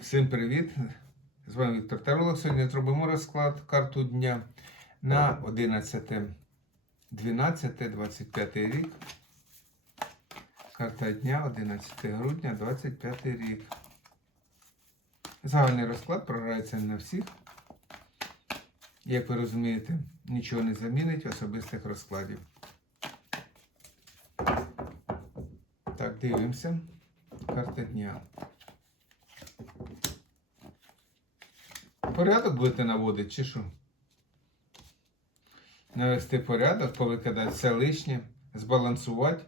Всім привіт! З вами Віктор Таролог. Сьогодні зробимо розклад карту дня на 11, 12, 25 рік. Карта дня 11 грудня 25 рік. Загальний розклад програється на всіх. Як ви розумієте, нічого не замінить особистих розкладів. Так, дивимося. Карта дня. Порядок будете наводити, чи що? Навести порядок, повикидати все лишнє, збалансувати,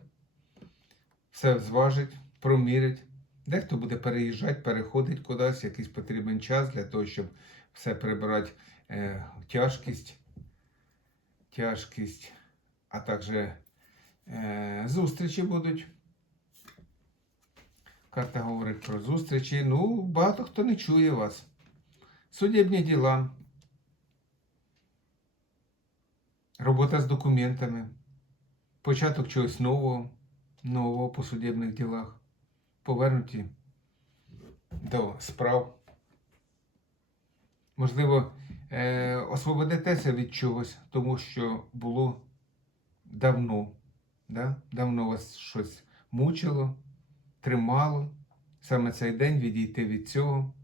все зважити, промірити. Дехто буде переїжджати, переходить кудись, якийсь потрібен час для того, щоб все прибрати е, тяжкість, тяжкість, а також е, зустрічі будуть. Карта говорить про зустрічі. Ну, багато хто не чує вас. Судебні діла. Робота з документами. Початок чогось нового, нового по судебних ділах. Повернуті до справ. Можливо, е, освободитеся від чогось, тому що було давно. Да? Давно вас щось мучило, тримало. Саме цей день відійти від цього.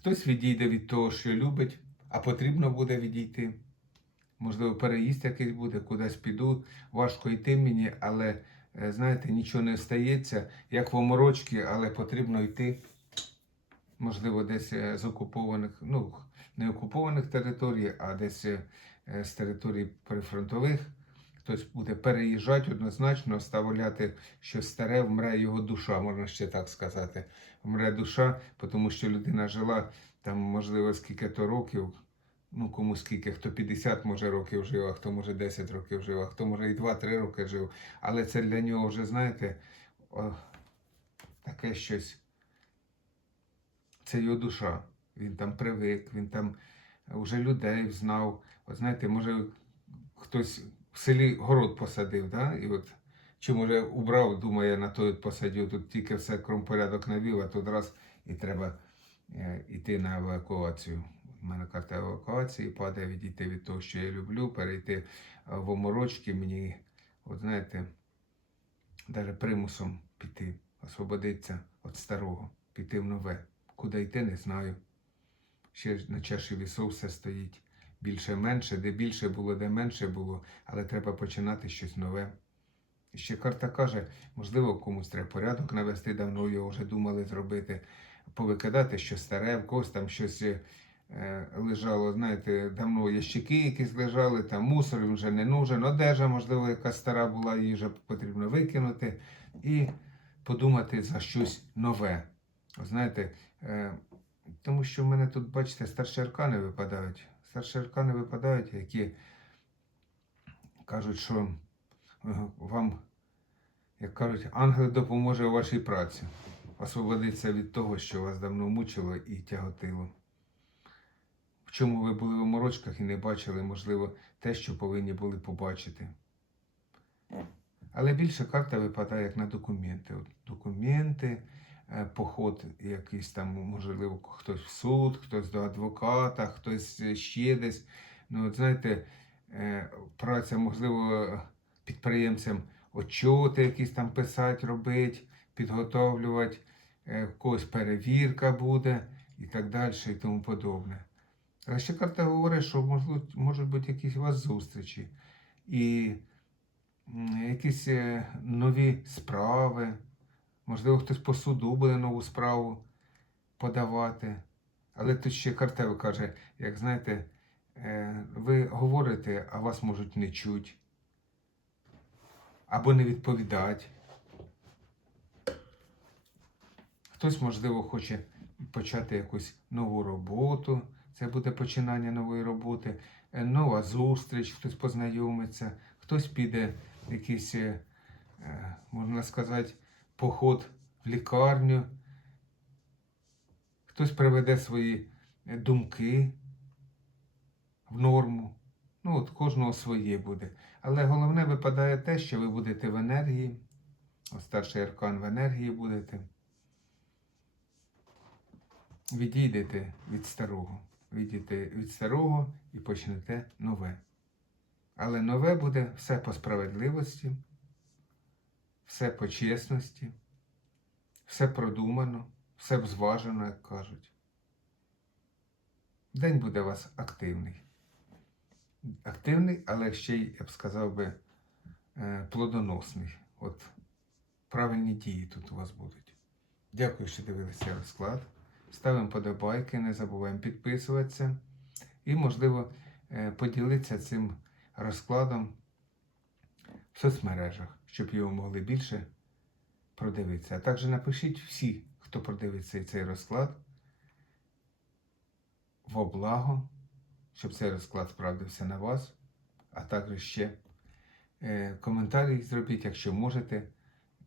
Хтось відійде від того, що любить, а потрібно буде відійти. Можливо, переїзд якийсь буде, кудись піду. Важко йти мені, але, е, знаєте, нічого не стається, як в оморочки, але потрібно йти. Можливо, десь е, з окупованих, ну, не окупованих територій, а десь е, з територій прифронтових. Хтось буде переїжджати однозначно, оставляти щось старе, вмре його душа, можна ще так сказати. Вмре душа, тому що людина жила там, можливо, скільки-то років, ну кому скільки, хто 50 може років жив, а хто може 10 років жив, а хто може і 2-3 роки жив. Але це для нього вже, знаєте, о, таке щось. Це його душа. Він там привик, він там вже людей знав. От знаєте, може хтось селі город посадив, да? і от чи може убрав, думає, на той от посадив, тут тільки все кром порядок навів, а тут раз і треба е, йти на евакуацію. У мене карта евакуації падає, відійти від того, що я люблю, перейти е, в оморочки, мені, от знаєте, навіть примусом піти, освободитися від старого, піти в нове. Куди йти, не знаю. Ще на чаші вісов все стоїть більше-менше, де більше було, де менше було, але треба починати щось нове. Ще карта каже, можливо, комусь треба порядок навести, давно його вже думали зробити, повикидати щось старе, в когось там щось е, лежало, знаєте, давно ящики якісь лежали, там мусор вже не нужен, одежа, можливо, яка стара була, її вже потрібно викинути, і подумати за щось нове. Знаєте, е, тому що в мене тут, бачите, старші аркани випадають. Старші аркани випадають, які кажуть, що е, вам, як кажуть, ангел допоможе у вашій праці. Освободитися від того, що вас давно мучило і тяготило. В чому ви були в оморочках і не бачили, можливо, те, що повинні були побачити. Але більше карта випадає як на документи. От документи, е, поход якийсь там, можливо, хтось в суд, хтось до адвоката, хтось ще десь. Ну, от знаєте, е, праця, можливо, підприємцям отчоти якісь там писати, робити, підготовлювати, е, когось перевірка буде і так далі, і тому подобне. Але ще карта говорить, що можуть, можуть бути якісь у вас зустрічі. І якісь е, нові справи. Можливо, хтось по суду буде нову справу подавати. Але тут ще картел каже, як знаєте, е, ви говорите, а вас можуть не чути. Або не відповідати. Хтось, можливо, хоче почати якусь нову роботу. Це буде починання нової роботи, Е, нова зустріч, хтось познайомиться, хтось піде якийсь, е, можна сказати, поход в лікарню, хтось приведе свої е, думки в норму. Ну, от кожного своє буде. Але головне випадає те, що ви будете в енергії. Старший аркан в енергії будете. відійдете від старого. Відійдете від старого і почнете нове. Але нове буде все по справедливості, все по чесності, все продумано, все зважено, як кажуть. День буде у вас активний. Активний, але ще й, я б сказав би, е, плодоносний. От правильні дії тут у вас будуть. Дякую, що дивилися розклад. Ставимо подобайки, не забуваємо підписуватися. І, можливо, е, поділитися цим розкладом в соцмережах, щоб його могли більше продивитися. А також напишіть всі, хто продивиться цей розклад, во благо, щоб цей розклад справдився на вас. А також ще е, коментарі зробіть, якщо можете,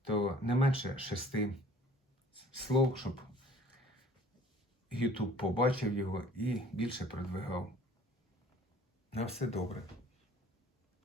то не менше шести слов, щоб YouTube побачив його і більше продвигав. На все добре.